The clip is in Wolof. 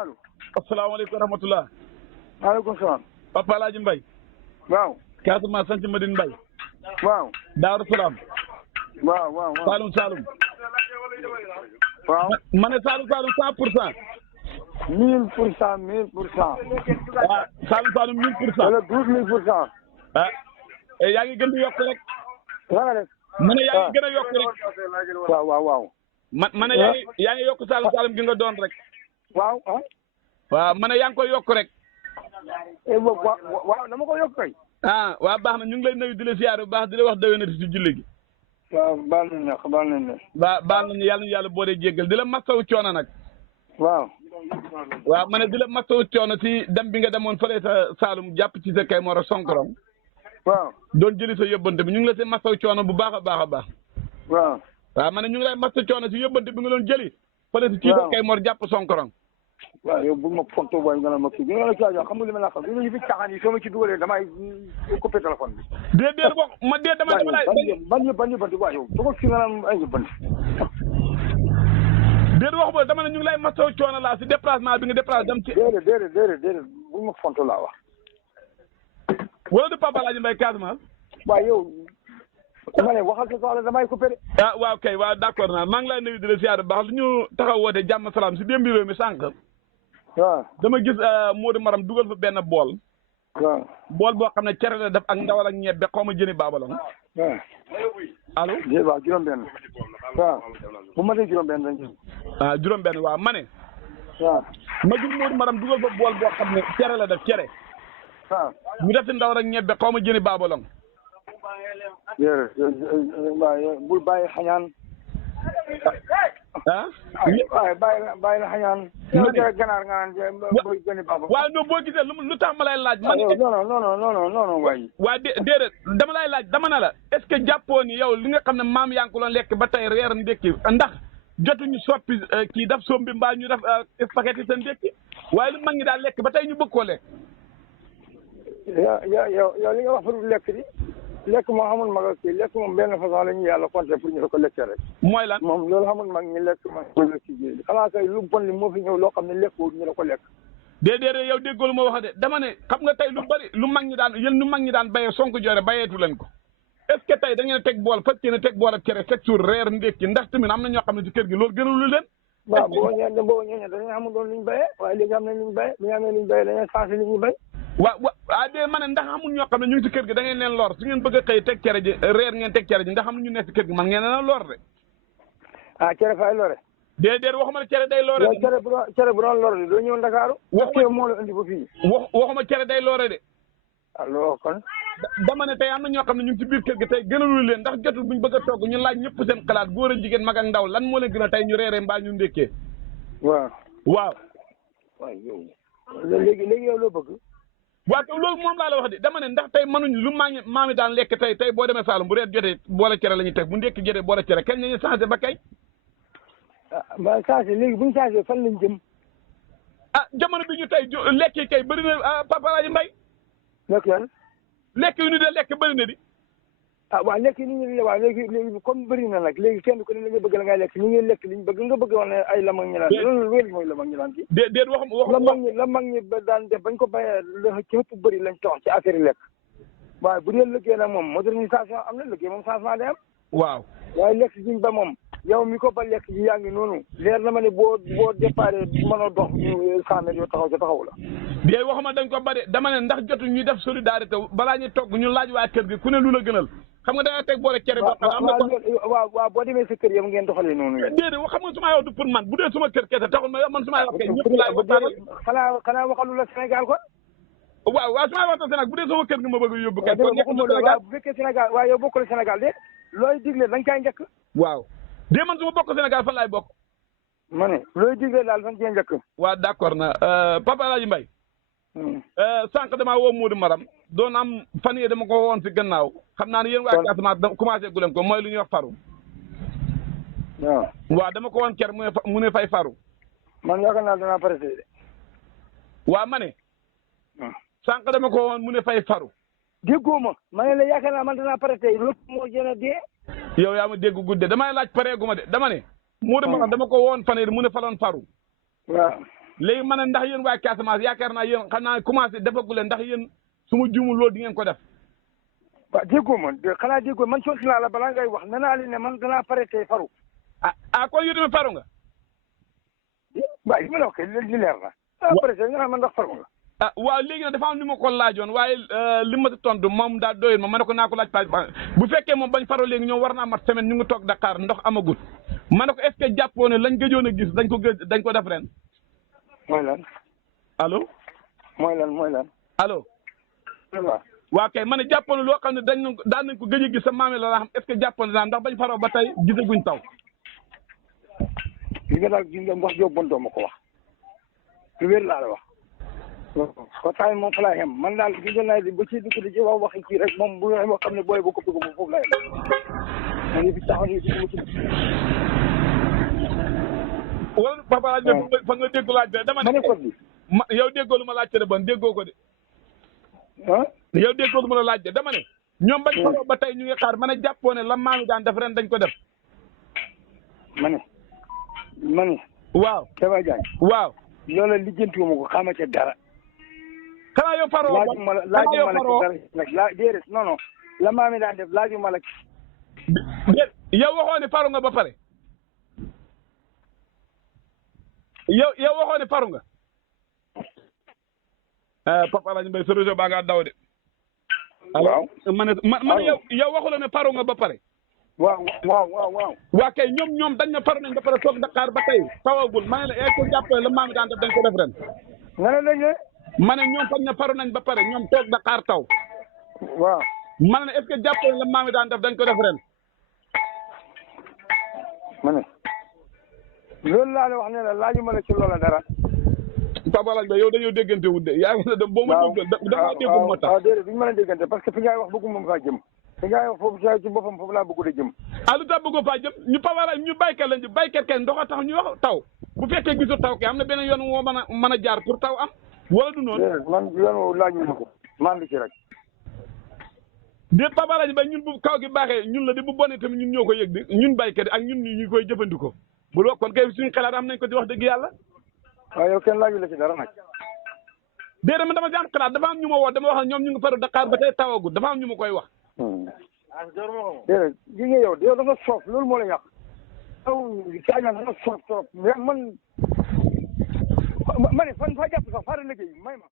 allo. asalaamaaleykum wa rahmatulah. maaleykum salaam. Papa El Hadj Mbaye. waaw. Casamance sant Madine Mbaye. waaw. Daaru Salaam. waaw waaw waaw. Saalum Saalum. waaw. ma ne Saalum Saalum 100%. 1000%. 1000%. ah Saalum Saalum 1000%. wala 12000%. ah yaa ngi gën di yokk rek. la nga def. ma ne yaa ngi gën a yokk rek. waaw waaw waaw. ma ne yaa ngi yokk Saalum Saalum gi nga doon rek. waaw ah. waaw ma ne yaa ngi koy yokk rek. waaw dama ko yokk kay. ah waa baax na ñu ngi lay nuyu di la siyaare bu baax di la wax déwénati ci julli gi. waaw baal nañ ne baal nañ ne. baal nañu yàlla ñu yàlla boole jéggal di la masawu coono nag. waaw. waaw ma ne di la masawu coono ci dem bi nga demoon fële sa Saalum jàpp ci sa kay Mor Sonkorong. waaw. doon jëli sa yóbbante bi ñu ngi la see masawu coono bu baax a baax a baax. waaw. waaw ma ne ñu ngi lay masawu coono ci yóbbante bi nga doon jëli. fële ci sa kay Mor jàpp Sonkorong. waaw yow bëgg ma fonto booy nga ne ma kii bi nga la caa jox xam nga li ma la xam bi nga fi caaxaan yi soo ma ci dugalee damay coupé téléphone bi. déedéet wax ma dee dama lay. ban yëbbanti waaw yow du ko fi nga naan ay yëbbanti. déedéet wax ba dama ne ñu ngi lay masawu coono laa si déplacement bi nga déplacé dem ci. déedéet bu ma fonto laa wax. wala du Papa El Hadj Mbaye Casamance. waaw yow dama ne waxal sa soxla damay coupé de. ah waaw kay waaw d'accord naa maa ngi lay nuyu di la siyaare bu baax lu ñu taxaw woote jàmm salaam si démb réew mi sànq. waaw dama gis Modou Maram dugal fa benn bool. waaw bool boo xam ne cere la def ak ndawal ak ñebbe xaw ma jëni baabalong. waaw. allo. waaw juróom-benn. waaw bu ma dee juróom-benn dañ ci. ah juróom-benn waaw ma ne. waaw. ma gis Modou Maram dugal fa bool boo xam ne cere la def cere. waaw. ñu def si ndawal ak ñebbe xaw ma jëni baabalong. waaw bul bàyyi xañaan. ah. waaye bàyyi la xañaan. ma ne ganaar nga naan booy gën a baax. waaw non boo gisee lu tax ma lay laaj. man non waaye. waa déedéet dama lay laaj dama ne la est-ce que jàppoo ni yow li nga xam ne maam yaa ngi ko doon lekk ba tey reer ndékki ndax jotuñu soppi kii daf sombi mbaa ñu def spaghetti seen ndékki waaye lu mag ñi daal lekk ba tey ñu bëgg koo lekk. yow li nga wax pour lekk di. lekk moo xamul mag ak kii lekk moom benn façon la ñu yàlla compté pour ñu da ko lekkee rek. mooy lan moom loolu xamul mag ñi lekk mag ñu lekk ci biir xanaa kay lu bon li moo fi ñëw loo xam ne lekkul ñu da ko lekk. déedéet yow déggoo lu ma wax de dama ne xam nga tey lu bari lu mag ñi daan yéen lu mag ñi daan béyee sonk joore bayeetu leen ko est-ce que tey da ngeen teg bool fas yéene teg bool ak cere chaque jour reer ndékki ndax tamit am na ñoo xam ne ci kër gi loolu gënalu leen. waaw boo ñëwee dañuy xamul doon lu ñu béyee waaye léegi am nañ lu ñu béyee bu ñu amee lu ñu béyee dañuy changé li ñu béy. waaw de ma ne ndax amul ñoo xam ne ñu ngi ci kër gi da ngeen leen lor su ngeen bëgg a xëy teg cere ji reer ngeen teg cere ji ndax amul ñu nekk ci kër gi man ngeen leen lor de. ah cere fay lore. déedéet waxuma cere day lore de. cere bu doon lor de doo ñëw Ndakaaru. waxuma moo la indi ba fii. waxuma cere day lore de. alors kon. dama ne tey am na ñoo xam ne ñu ngi ci biir kër gi tey gënalu leen ndax jotul buñ bëgg a togg ñu laaj ñëpp seen xalaat góor a jigéen mag ak ndaw lan moo leen gën a tey ñu reeree mbaa ñu ndékkee. waaw. waaw léegi yow loo bëgg. waaw loolu moom laa la wax de dama ne ndax tey mënuñ lu maami daan lekk tey boo demee Saalum bu reer jotee boole cere la ñuy teg bu ndékki jotee boole cere kañ la ñuy changé ba kay. ba changé léegi bu ñu changé fan lañ jëm. ah jamono bi ñu tey lekk yi kay bëri na Papa El Hadj Mbaye. lekk yan. lekk yu ñu de lekk bëri na di. ah waaw lekk yi ni ñu waaw léegi comme bëri na nag léegi kenn ku ne la nga bëgg la ngay lekk ni ngay lekk liñ bëgg nga bëgg woon ne ay lamag ñi laan loolu mooy lamag ñi laan ci déet la mag ñi ba daan def bañ ko bayee la ci ëpp bëri lañ tox ci affaire yi lekk waaye bu dee liggéey nag moom modernisation am na liggéey moom changement day am waaw waaye lekk jiñ ba moom yow mi ko ba lekk ji yaa ngi noonu leer na ma ne boo déparé mënoo dox 100 mètres yoo taxaw ca taxaw la déet waxuma dañ ko bari dama ne ndax jotu ñuy def solidarité balaa ñu togg ñu laaj waa kër gi ku ne lu la gënal xam nga da nga teg boole cere boo xam am na ko waaw boo demee sa kër yow ngeen doxalee noonu déedéet xam nga su ma yow du pour man bu dee suma kër kese taxul ma yow man su ma yow kay ñëpp laay waxtaanal xanaa waxalu la Sénégal kon waaw su ma waxtaan Sénégal bu dee suma kër gi ma bëgg a yóbbu kay bu fekkee Sénégal waaw yow bokkul Sénégal de looy digle da nga cay njëkk waaw dee man su ma bokk Sénégal fan laay bokk ma ne looy digle daal fan cee njëkk waaw d'accord na Papa El Hadj Mbaye sànq damaa woo Modou Maram doon am fan yii dama ko woon si gannaaw xam naa ne yéen waa Casamance da commencé gulem ko mooy lu ñuy wax faru waaw dama ko woon ker mu ne fay faru man yaakaar naa danaa pare de waaw ma ne sànq dama ko woon mu ne fay faru déggoo ma ne la yaakaar naa man danaa pare tey loolu moo gën a dee yow yaa ma dégg gudde damay laaj pareegu ma de dama ne Modou Maram dama ko woon fan yii mu ne faloon faru léegi ma ne ndax yéen waa Casamance yaakaar naa yéen xam naa commencé defagu leen ndax yéen su ma juumul loolu di ngeen ko def. waaw déggoo ma xanaa déggoo man tontu naa la balaa ngay wax nee naa leen ne man danaa pare tey faru. kon yow tamit faru nga. waaw li ma la wax kay li leer na. pare tey nga xam man ndax faru nga. waaw léegi nag dafa am li ma ko laajoon waaye li ma tontu moom daal doyul ma ne ko naa ko laaj bu fekkee moom bañ faroo léegi ñoom war naa mat semaine ñu ngi toog Dakar ndox amagut ma ne ko est ce que jàppoo ne lañ gëjoon a gis dañ ko def ren. mooy lan. allo. mooy lan. allo. waaw. waa kay ma ne jàppoo ne loo xam ne daan nañ ko gëj a gis sa maame la xam est ce que jàppoo ne daal ndax bañ faroo ba tey gisaguñ taw. li nga daal gis nga wax joo bon doo ma ko wax lu wér laa la wax. ko taay moom fa laa yem man daal gi jël naa ba ci dugg di ci wax waxi kii rek moom bu wax xam ne booy bu ko dugg moom foofu laa yem ma ngi fi taxaw ni di ci wala papa laaj fa nga dégg laaj de dama ne ko bi yow déggoo lu ma laaj de ban déggoo ko de yow déggoo lu ma la laaj de dama ne ñoom bañ faroo ba tey ñu ngi xaar ma ne jàppoo ne la maami daan def ren dañ ko def ma ne waaw Keba Diagne waaw loola lijjantiwuma ko xama ca dara xanaa yow faroo laajuma la ci dara nag déedéet non la maami daan def laajuma la yow waxoo ne faru nga ba pare yow waxoo ne faru nga Papa Alaaji Mbay sa réseau baa ngaa daw de waaw ma ne yow waxuloo ne faru nga ba pare waaw waa kay ñoom dañ na faru nañ ba pare toog Dakar ba tey tawagul ma ne la ko jàppale la maami daan def dañ ko def ren nga ne lañ ne ma ne ñoom fañ na faru nañ ba pare ñoom toog Dakar taw waaw ma ne est-ce que jàppale la maami daan def dañ ko def ren ma ne loolu laa la wax ne la laajuma la ci loola dara Papa Alaaji Mbay yow dañoo déggante wut de yaa ngi boo ma dégg dafa déggul moo tax waaw déedéet duñu mën a déggante parce que fi ngay wax bëgguma faa jëm fi ngay wax foofu ci boppam foofu laa bëgg a jëm lu tax bëggoo faa jëm ñu Papa Alaaji ñu baykat lañu baykat kay ndox a tax ñu wax taw bu fekkee gisul taw kay am na beneen yoon woo mën a jaar pour taw am wala du noonu déedéet man yoon woowu laaju ma ko maan li ci rek déet Papa Alaaji Mbay ñun bu kaw gi baaxee ñun la di bu bonee tamit ñun ñoo ko yëg di ñun baykat yi ak ñun ñu koy jëfandikoo bu loo kon kay suñu xalaat am nañ ko ci wax dëgg yàlla waaw yow kenn laaju la ci dara nag déedéet man dama ci am xalaat dafa am ñu ma woo dama wax ne ñoom ñu ngi faru Dakar ba tey tawagul dafa am ñu ma koy wax déedéet gi nga yow da nga soof loolu moo la yàq yow Sadio da nga soof trop mais man ne fan faa jàpp sax faa liggéey may ma